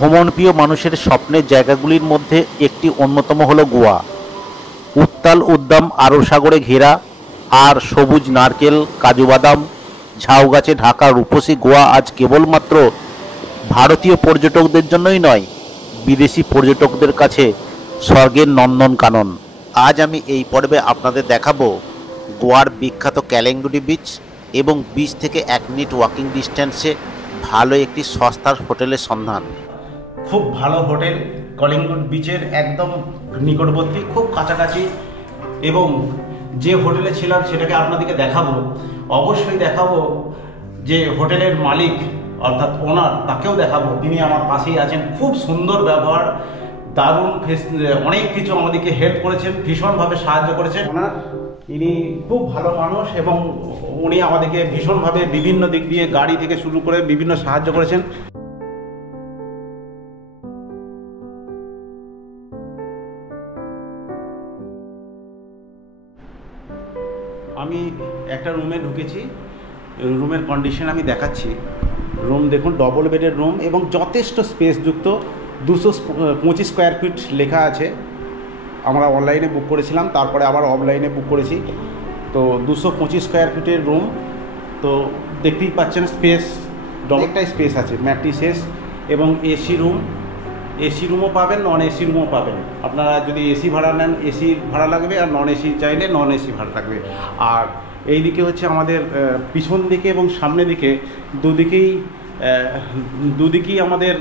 ভ্রমণপ্রিয় মানুষের স্বপ্নের জায়গাগুলির মধ্যে একটি অন্যতম হলো গোয়া। উত্তাল উদ্দাম আরব সাগরে ঘেরা আর সবুজ নারকেল, কাজু বাদাম, ঝাউ গাছে ঢাকা রূপসী গোয়া আজ কেবলমাত্র ভারতীয় পর্যটকদের জন্যই নয়, বিদেশি পর্যটকদের কাছে স্বর্গের নন্দনকানন। আজ আমি এই পর্বে আপনাদের দেখাবো গোয়ার বিখ্যাত ক্যালেঙ্গুটি বিচ এবং বিচ থেকে 1 মিনিট ওয়াকিং ডিস্টেন্সে ভালো একটি সস্তার হোটেলের সন্ধান। খুব ভালো হোটেল, কলিঙ্গুড বিচের একদম নিকটবর্তী, খুব কাছাকাছি। এবং যে হোটেলে ছিলাম সেটাকে আপনাদেরকে দেখাবো, অবশ্যই দেখাবো। যে হোটেলের মালিক অর্থাৎ ওনার, তাকেও দেখাবো। তিনি আমার পাশেই আছেন, খুব সুন্দর ব্যবহার, দারুণ অনেক কিছু আমাদেরকে হেল্প করেছেন, ভীষণভাবে সাহায্য করেছেন। ওনার ইনি খুব ভালো মানুষ এবং উনি আমাদেরকে ভীষণভাবে বিভিন্ন দিক দিয়ে গাড়ি থেকে শুরু করে বিভিন্ন সাহায্য করেছেন। আমি একটা রুমে ঢুকেছি, রুমের কন্ডিশন আমি দেখাচ্ছি। রুম দেখুন, ডবল বেডের রুম এবং যথেষ্ট স্পেসযুক্ত। 225 স্কোয়ার ফিট লেখা আছে। আমরা অনলাইনে বুক করেছিলাম, তারপরে আবার অফলাইনে বুক করেছি। তো 225 স্কোয়ার ফিটের রুম। তো দেখতেই পাচ্ছেন স্পেস, অনেকটাই স্পেস আছে, ম্যাট্রিসেস এবং এসি রুম। এসি রুমও পাবেন, নন এসি রুমও পাবেন। আপনারা যদি এসি ভাড়া নেন এসি ভাড়া লাগবে, আর নন এসি চাইলে নন এসি ভাড়া লাগবে। আর এই দিকে হচ্ছে আমাদের পিছন দিকে এবং সামনে দিকে দুদিকেই আমাদের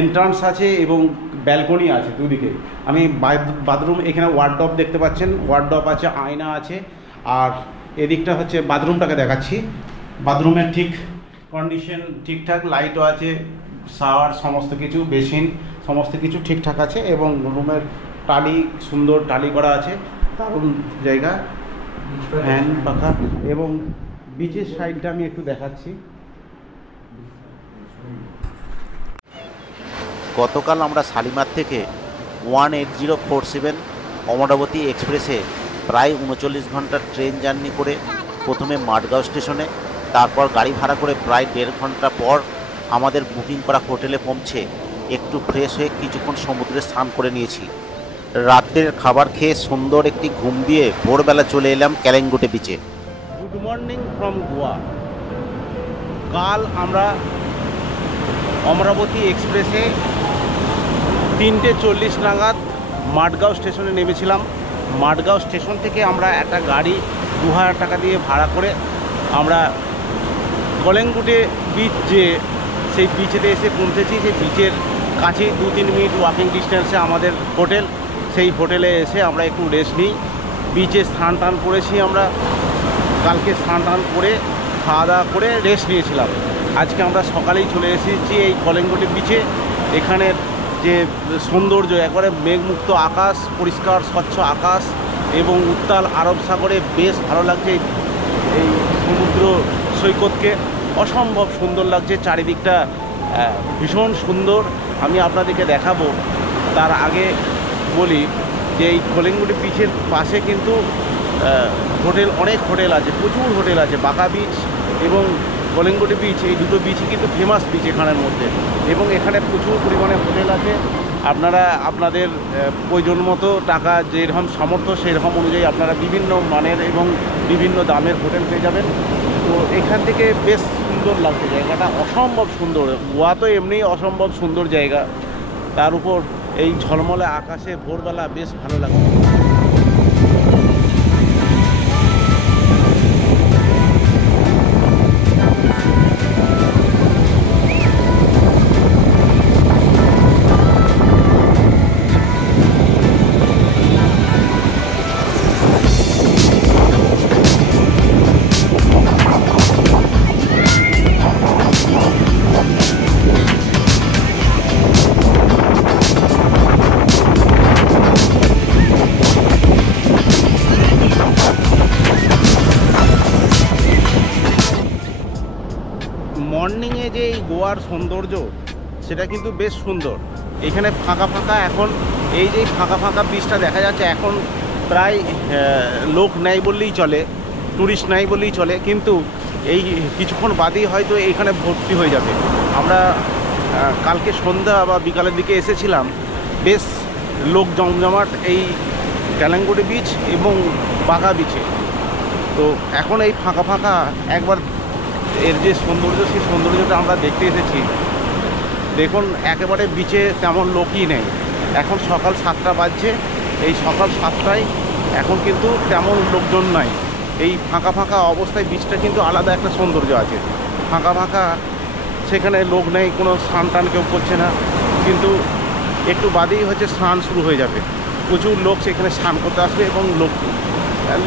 এন্ট্রান্স আছে এবং ব্যালকনি আছে দুদিকে। আমি বাথরুম, এখানে ওয়ার্ডরোব দেখতে পাচ্ছেন, ওয়ার্ডরোব আছে, আয়না আছে। আর এদিকটা হচ্ছে বাথরুমটাকে দেখাচ্ছি। বাথরুমের ঠিক কন্ডিশন ঠিকঠাক, লাইটও আছে, শাওয়ার সমস্ত কিছু, বেসিন সমস্ত কিছু ঠিকঠাক আছে। এবং রুমের টালি, সুন্দর টালি করা আছে, দারুণ জায়গা, ফ্যান পাখা। এবং বিচের সাইডটা আমি একটু দেখাচ্ছি। গতকাল আমরা শালিমার থেকে 18047 অমরাবতী এক্সপ্রেসে প্রায় 39 ঘন্টার ট্রেন জার্নি করে প্রথমে মাডগাঁও স্টেশনে, তারপর গাড়ি ভাড়া করে প্রায় 1.5 ঘন্টা পর আমাদের বুকিং করা হোটেলে পৌঁছে একটু ফ্রেশ হয়ে কিছুক্ষণ সমুদ্রে স্নান করে নিয়েছি। রাতের খাবার খেয়ে সুন্দর একটি ঘুম দিয়ে ভোরবেলা চলে এলাম ক্যালেঙ্গুটি বিচে। Good morning from Goa. কাল আমরা অমরাবতী এক্সপ্রেসে 3:40 নাগাদ মাডগাঁও স্টেশনে নেমেছিলাম। মাডগাঁও স্টেশন থেকে আমরা একটা গাড়ি 2000 টাকা দিয়ে ভাড়া করে আমরা কলিঙ্গুডে বিচ, যে সেই বিচেতে এসে পৌঁছেছি। সেই বিচের কাছেই 2-3 মিনিট ওয়াকিং ডিস্টেন্সে আমাদের হোটেল। সেই হোটেলে এসে আমরা একটু রেস্ট নিই। বিচে স্নান টান করেছি আমরা, কালকে স্নান টান করে খাওয়া দাওয়া করে রেস্ট নিয়েছিলাম। আজকে আমরা সকালেই চলে এসেছি এই কলিঙ্গুটি বিচে। এখানের যে সৌন্দর্য, একবারে মেঘমুক্ত আকাশ, পরিষ্কার স্বচ্ছ আকাশ এবং উত্তাল আরব সাগরে বেশ ভালো লাগছে। এই সমুদ্র সৈকতকে অসম্ভব সুন্দর লাগছে, চারিদিকটা ভীষণ সুন্দর। আমি আপনাদেরকে দেখাবো। তার আগে বলি যে এই কলিঙ্গুটি বিচের পাশে কিন্তু হোটেল, অনেক হোটেল আছে, প্রচুর হোটেল আছে। বাঁকা বিচ এবং কলিঙ্গুটি বিচ, এই দুটো বিচই কিন্তু ফেমাস বিচ এখানের মধ্যে। এবং এখানে প্রচুর পরিমাণে হোটেল আছে। আপনারা আপনাদের প্রয়োজন মতো টাকা যেরকম সামর্থ্য সেরকম অনুযায়ী আপনারা বিভিন্ন মানের এবং বিভিন্ন দামের হোটেল পেয়ে যাবেন। তো এখান থেকে বেশ সুন্দর লাগছে জায়গাটা, অসম্ভব সুন্দর। গোয়া তো এমনিই অসম্ভব সুন্দর জায়গা, তার উপর এই ঝলমলে আকাশে ভোরবেলা বেশ ভালো লাগছে। মর্নিংয়ে যে এই গোয়ার সৌন্দর্য, সেটা কিন্তু বেশ সুন্দর। এখানে ফাঁকা ফাঁকা, এখন এই যে ফাঁকা ফাঁকা বিচটা দেখা যাচ্ছে, এখন প্রায় লোক নাই বললেই চলে, টুরিস্ট নাই বললেই চলে। কিন্তু এই কিছুক্ষণ বাদেই হয়তো এইখানে ভর্তি হয়ে যাবে। আমরা কালকে সন্ধ্যা বা বিকালের দিকে এসেছিলাম, বেশ লোক জমজমাট এই ক্যালাঙ্গুটি বিচ এবং বাঘা বিচে। তো এখন এই ফাঁকা ফাঁকা একবার এর যে সৌন্দর্য, সেই সৌন্দর্যটা আমরা দেখতে এসেছি। দেখুন একেবারে বিচে তেমন লোকই নেই। এখন সকাল 7টা বাজছে, এই সকাল 7টায় এখন কিন্তু তেমন লোকজন নাই। এই ফাঁকা ফাঁকা অবস্থায় বিচটা কিন্তু আলাদা একটা সৌন্দর্য আছে। ফাঁকা ফাঁকা, সেখানে লোক নেই, কোনো স্নান টান কেউ করছে না, কিন্তু একটু বাদেই হচ্ছে স্নান শুরু হয়ে যাবে। প্রচুর লোক সেখানে স্নান করতে আসবে এবং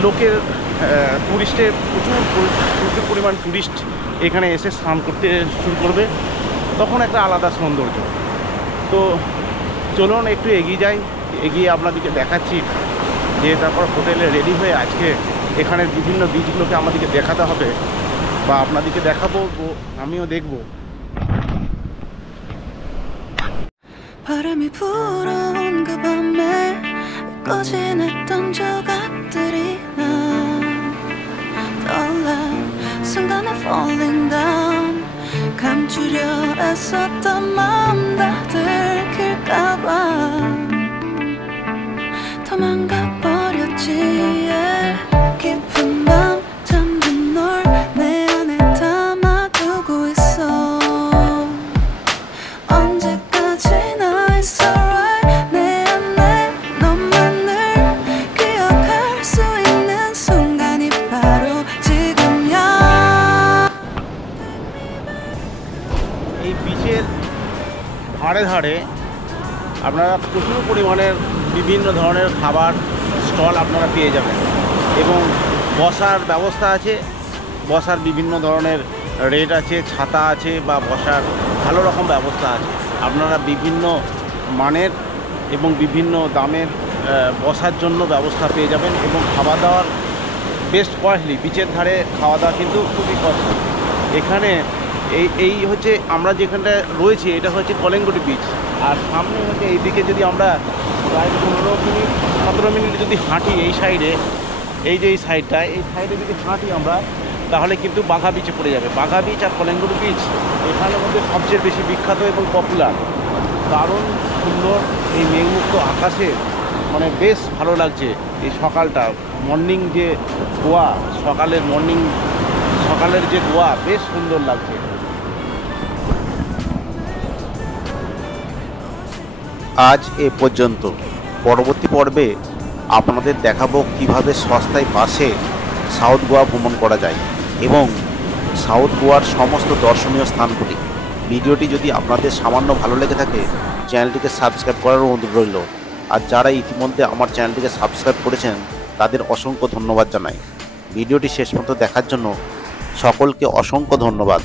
লোকের টুরিস্টের প্রচুর পরিমাণ টুরিস্ট এখানে এসে স্নান করতে শুরু করবে, তখন একটা আলাদা সৌন্দর্য। তো চলুন একটু এগিয়ে যাই, এগিয়ে আপনাদেরকে দেখাচ্ছি যে তারপর হোটেলে রেডি হয়ে আজকে এখানের বিভিন্ন বীজগুলোকে আমাদেরকে দেখাতে হবে বা আপনাদেরকে দেখাবো, আমিও দেখব। 바람이 불어온 그 밤에 꺼진했던 조각들이 나 떠올라 순간에 falling down 감추려 애썼던 마음 다 들킬까봐 도망가 버렸지 yeah. 깊은 밤 잠든 널 내 안에 담아두고 있어 언제까지나 it's alright 내 안에 너만을 기억할 수 있는 순간이 바로 지금이야 এই বিচের ধারে ধারে আপনারা প্রচুর পরিমাণের বিভিন্ন ধরনের খাবার স্টল আপনারা পেয়ে যাবেন এবং বসার ব্যবস্থা আছে। বসার বিভিন্ন ধরনের রেট আছে, ছাতা আছে বা বসার ভালো রকম ব্যবস্থা আছে। আপনারা বিভিন্ন মানের এবং বিভিন্ন দামের বসার জন্য ব্যবস্থা পেয়ে যাবেন এবং খাওয়া দাওয়ার বেস্ট কোয়ালিটি। বিচের ধারে খাওয়া দাওয়া কিন্তু খুবই কস্টলি। এখানে এই হচ্ছে আমরা যেখানটা রয়েছি, এটা হচ্ছে কলেঙ্গুটি বিচ। আর সামনে হচ্ছে এইদিকে যদি আমরা প্রায় 15-17 মিনিট যদি হাঁটি এই সাইডে, এই যে এই সাইডে যদি হাঁটি আমরা, তাহলে কিন্তু বাঘা বিচে পড়ে যাবে। বাঘা বিচ আর কলেঙ্গুটি বিচ এখানের মধ্যে সবচেয়ে বেশি বিখ্যাত এবং পপুলার। দারুণ সুন্দর এই মেঘমুক্ত আকাশে, মানে বেশ ভালো লাগছে এই সকালটা। মর্নিং যে গোয়া, সকালের যে গোয়া বেশ সুন্দর লাগছে। আজ এ পর্যন্ত। পরবর্তী পর্বে আপনাদের দেখাবো কিভাবে সস্তায় বাসে সাউথ গোয়া ভ্রমণ করা যায় এবং সাউথ গোয়ার সমস্ত দর্শনীয় স্থানগুলি। ভিডিওটি যদি আপনাদের সামান্য ভালো লেগে থাকে, চ্যানেলটিকে সাবস্ক্রাইব করার অনুরোধ রইল। আর যারা ইতিমধ্যে আমার চ্যানেলটিকে সাবস্ক্রাইব করেছেন তাদের অসংখ্য ধন্যবাদ জানাই। ভিডিওটি শেষ পর্যন্ত দেখার জন্য সকলকে অসংখ্য ধন্যবাদ।